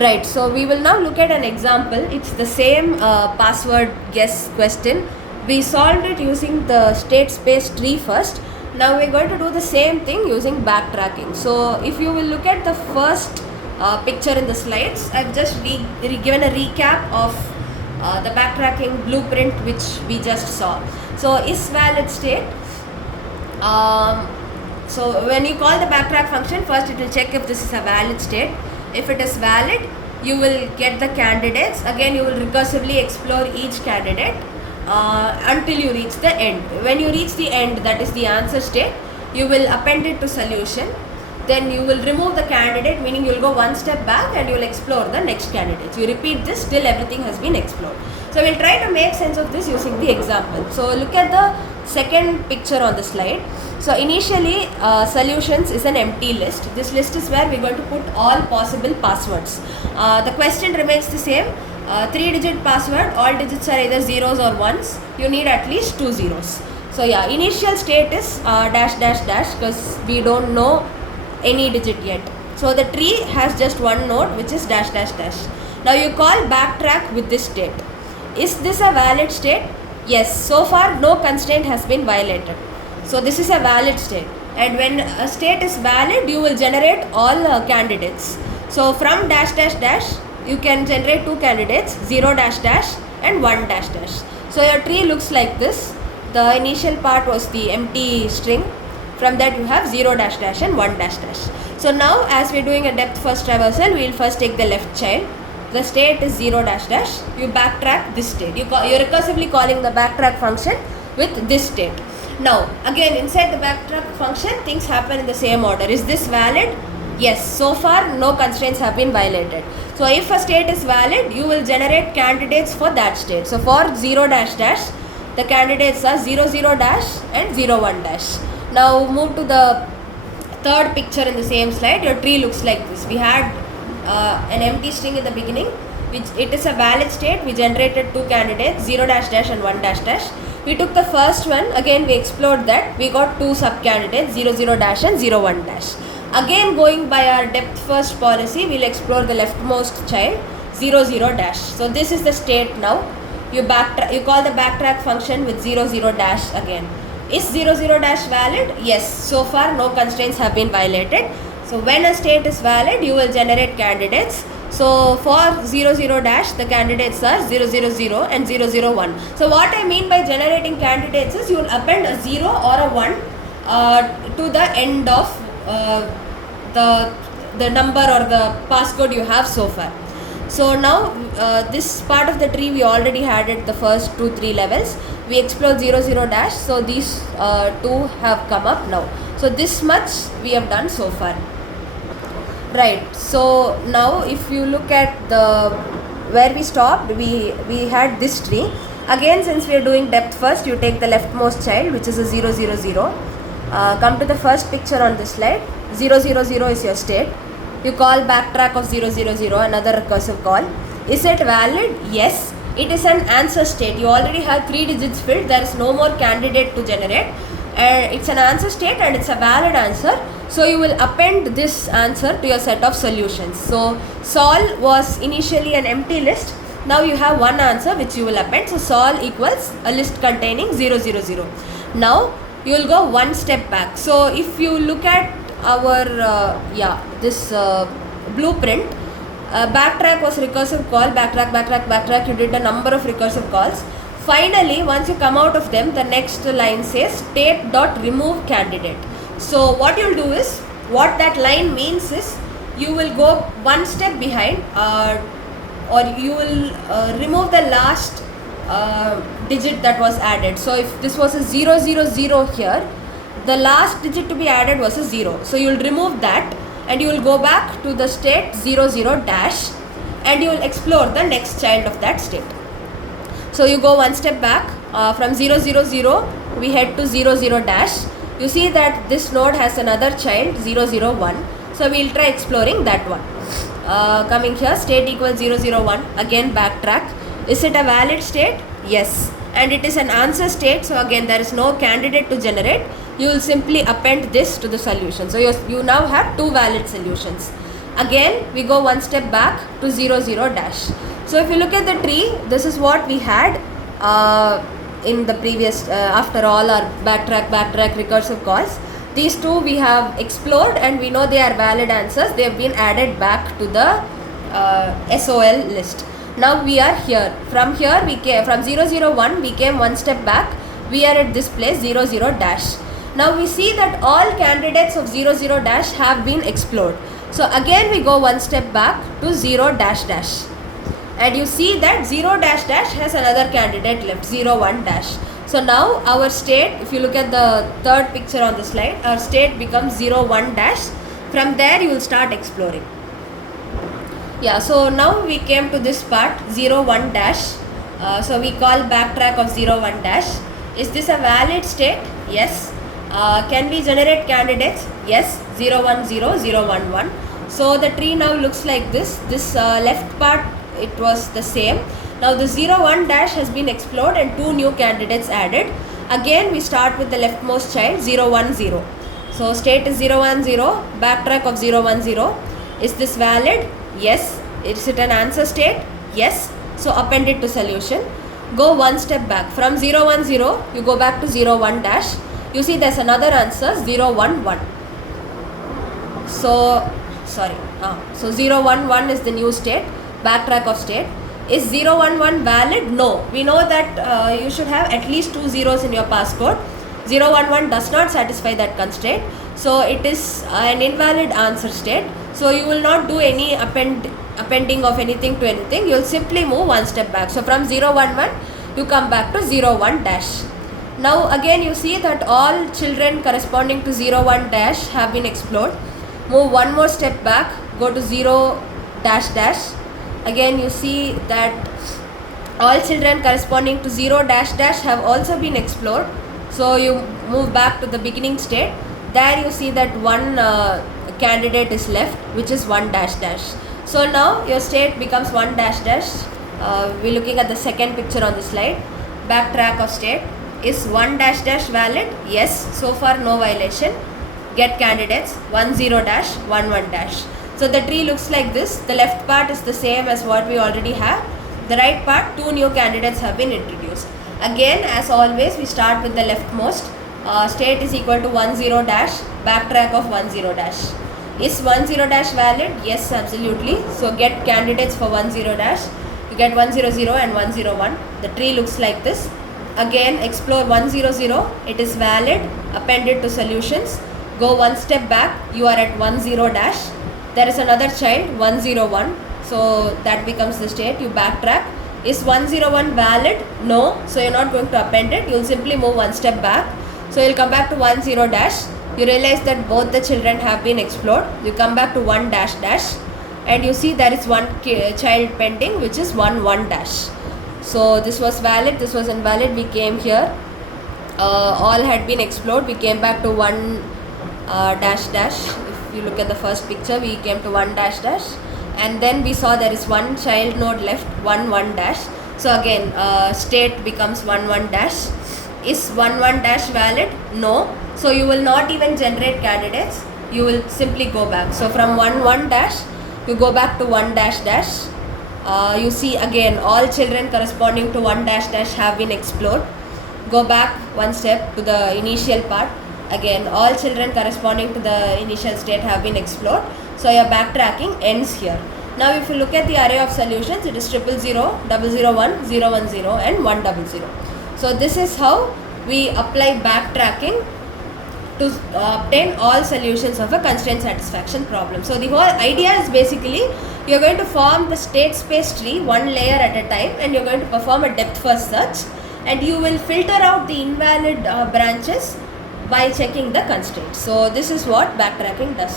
Right, so we will now look at an example. It's the same password guess question. We solved it using the state space tree first. Now we're going to do the same thing using backtracking. So if you will look at the first picture in the slides, I've just given a recap of the backtracking blueprint which we just saw. So is valid state. So when you call the backtrack function, first it will check if this is a valid state. If it is valid, you will get the candidates. Again, you will recursively explore each candidate until you reach the end. When you reach the end, that is the answer state, you will append it to solution. Then you will remove the candidate, meaning you will go one step back and you will explore the next candidates. You repeat this till everything has been explored. So we'll try to make sense of this using the example. So look at the second picture on the slide. So initially solutions is an empty list. This list is where we're going to put all possible passwords. The question remains the same. 3-digit password, all digits are either zeros or ones. You need at least 2 zeros. So yeah, initial state is dash dash dash because we don't know any digit yet. So the tree has just one node which is dash dash dash. Now you call backtrack with this state. Is this a valid state? Yes, so far no constraint has been violated. So this is a valid state, and when a state is valid, you will generate all candidates. So from dash dash dash, you can generate 2 candidates, 0 dash dash and 1 dash dash. So your tree looks like this. The initial part was the empty string. From that you have 0 dash dash and 1 dash dash. So now as we are doing a depth first traversal, we will first take the left child. The state is 0 dash dash. You backtrack this state. You're recursively calling the backtrack function with this state. Now again inside the backtrack function, things happen in the same order. Is this valid? Yes, so far no constraints have been violated. So if a state is valid, you will generate candidates for that state. So for 0 dash dash, the candidates are 0 0 dash and 0 1 dash. Now move to the third picture in the same slide. Your tree looks like this. We had an empty string in the beginning, which it is a valid state. We generated 2 candidates, 0 dash dash and 1 dash dash. We took the first one, again we explored that, we got 2 sub candidates, 0 0 dash and 0 1 dash. Again going by our depth first policy, we will explore the leftmost child, 0 0 dash. So this is the state now. You call the backtrack function with 0 0 dash again. Is 0 0 dash valid? Yes, so far no constraints have been violated. So when a state is valid, you will generate candidates. So for 0 0 dash, the candidates are 0 0 0 and 0 0 1. So what I mean by generating candidates is you will append a 0 or a 1 to the end of the number or the passcode you have so far. So now this part of the tree we already had at the first 2-3 levels. We explored 0 0 dash, so these 2 have come up now. So this much we have done so far. Right, so now if you look at where we stopped, we had this tree. Again, since we are doing depth first, you take the leftmost child, which is a 0 0 0. Come to the first picture on this slide. 0 0 0 is your state. You call backtrack of 0 0 0, another recursive call. Is it valid? Yes. It is an answer state. You already have 3 digits filled. There is no more candidate to generate. It's an answer state and it's a valid answer. So you will append this answer to your set of solutions. So sol was initially an empty list. Now you have one answer which you will append. So sol equals a list containing 0 0 0. Now you will go one step back. So if you look at our this blueprint, backtrack was recursive call, backtrack, you did a number of recursive calls. Finally, once you come out of them, the next line says state.remove candidate. So what you will do is, what that line means is, you will go one step behind or you will remove the last digit that was added. So if this was a 0 0 0 here, the last digit to be added was a 0. So you will remove that and you will go back to the state 0 0 dash and you will explore the next child of that state. So you go one step back, from 0 0 0 we head to 0 0 dash. You see that this node has another child 0 0 1. So we will try exploring that one. Coming here, state equals 0 0 1, again backtrack. Is it a valid state? Yes. And it is an answer state, so again there is no candidate to generate. You will simply append this to the solution. So you now have 2 valid solutions. Again we go one step back to 0 0 dash. So if you look at the tree, this is what we had in the previous after all our backtrack recursive calls. These two we have explored and we know they are valid answers. They have been added back to the SOL list. Now we are here. From here we came from 0 0 1, we came one step back. We are at this place 0 0 dash. Now we see that all candidates of 0 0 dash have been explored. So again we go one step back to 0 dash dash. And you see that 0 dash dash has another candidate left, 0 1 dash. So now our state, if you look at the third picture on the slide, our state becomes 0 1 dash. From there you will start exploring. Yeah, so now we came to this part 0 1 dash. So we call backtrack of 0 1 dash. Is this a valid state? Yes. Can we generate candidates? Yes. 0 1 0 0 1 1. So the tree now looks like this. This left part, it was the same. Now the 0 1 dash has been explored and two new candidates added. Again we start with the leftmost child 0 1 0. So state is 0 1 0, backtrack of 0 1 0. Is this valid? Yes. Is it an answer state? Yes. So append it to solution. Go one step back. From 0 1 0, you go back to 0 1 dash. You see there's another answer 0 1 1. So 0 1 1 is the new state, backtrack of state. Is 0 1 1 valid? No. We know that you should have at least 2 zeros in your passcode. 0 1 1 does not satisfy that constraint. So it is an invalid answer state. So you will not do any appending of anything to anything. You will simply move one step back. So from 0 1 1 you come back to 0 1 dash. Now again you see that all children corresponding to 0 1 dash have been explored. Move one more step back, go to 0 dash dash. Again you see that all children corresponding to 0 dash dash have also been explored. So you move back to the beginning state. There you see that one candidate is left, which is 1 dash dash. So now your state becomes 1 dash dash. We're looking at the second picture on the slide. Backtrack of state. Is 1 dash dash valid? Yes. So far no violation. Get candidates 1 0 dash 1 1 dash. So the tree looks like this. The left part is the same as what we already have. The right part, two new candidates have been introduced. Again, as always, we start with the leftmost. State is equal to 1 0 dash, backtrack of 1 0 dash. Is 1 0 dash valid? Yes, absolutely. So get candidates for 1 0 dash. You get 1 0 0 and 1 0 1. The tree looks like this. Again, explore 1 0 0. It is valid. Append it to solutions. Go one step back. You are at 1 0 dash. There is another child 1 0 1. So that becomes the state. You backtrack. Is 1 0 1 valid? No. So you're not going to append it. You'll simply move one step back. So you'll come back to 1 0 dash. You realize that both the children have been explored. You come back to 1 dash dash. And you see there is one child pending, which is 1 1 dash. So this was valid. This was invalid. We came here. All had been explored. We came back to 1 dash dash. If you look at the first picture, we came to 1 dash dash. And then we saw there is one child node left, 1 1 dash. So again state becomes 1 1 dash. Is 1 1 dash valid? No. So you will not even generate candidates. You will simply go back. So from 1 1 dash you go back to 1 dash dash. You see again all children corresponding to 1 dash dash have been explored. Go back one step to the initial part. Again all children corresponding to the initial state have been explored. So your backtracking ends here. Now if you look at the array of solutions, it is 0 0 0 0 1 0 1 0 and 1 0 0. So this is how we apply backtracking to obtain all solutions of a constraint satisfaction problem. So the whole idea is basically you are going to form the state space tree one layer at a time, and you are going to perform a depth first search, and you will filter out the invalid branches by checking the constraints. So this is what backtracking does.